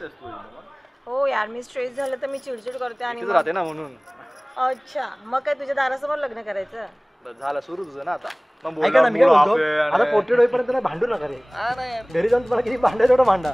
Relax असतो हो यार, मी स्ट्रेस झालं तर मी चिडचिड करते आणि राहते ना म्हणून. अच्छा, मग काय तुझ्या दारासमोर लग्न करायचं? झालं सुरू तुझं ना आता. ऐका ना, मी काय बोलतो, आता पोर्ट्रेट होईपर्यंत नाही भांडू नका रे. घरी जाऊन तुम्हाला किती भांडायचं तेवढं भांडा.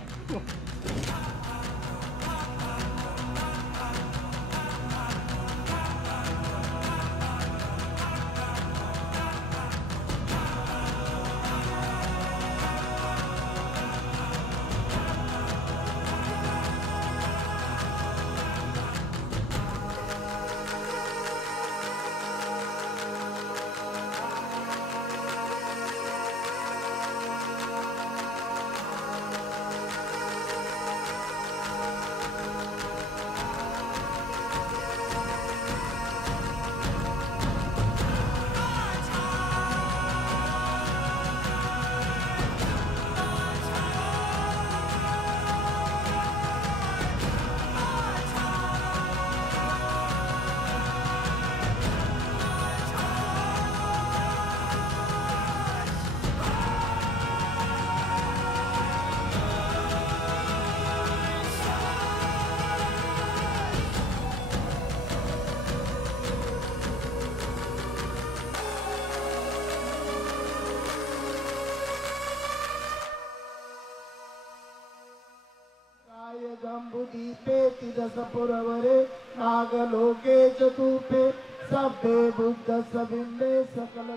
जम्बुदीपे तिरसपुरवरे नागलोके चतुपे सभ्ये बुद्ध सबिंबे सकल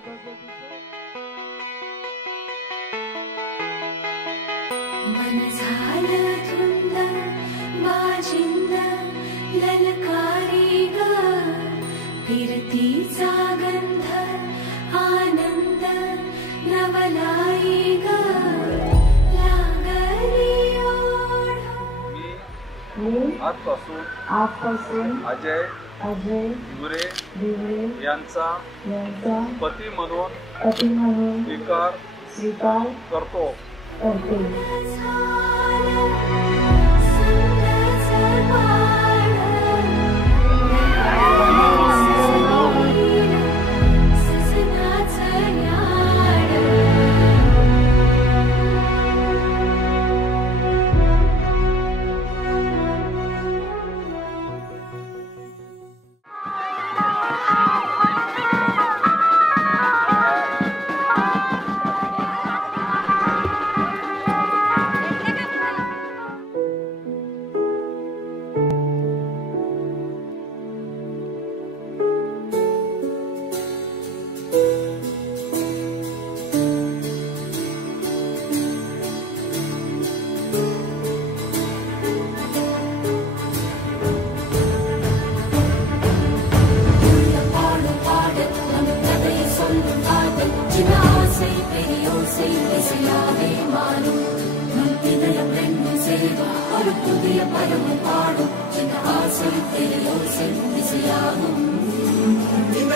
मन झालं धुंद माझिंद ललकारी ग फिरतीचा गंध आनंद नवलाई ग आजपासून अजय दिवरे यांचा पती म्हणून स्वीकार करतो.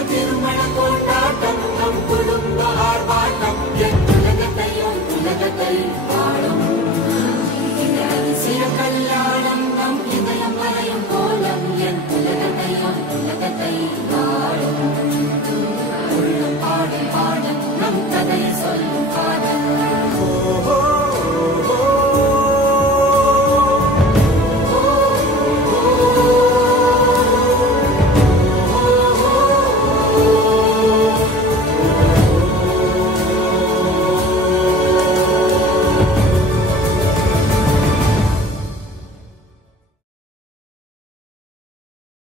திருமண கொண்டாட்டம் நம் குடும்ப ஆர்ப்பாட்டம் என் உலகத்தையும் உலகத்தை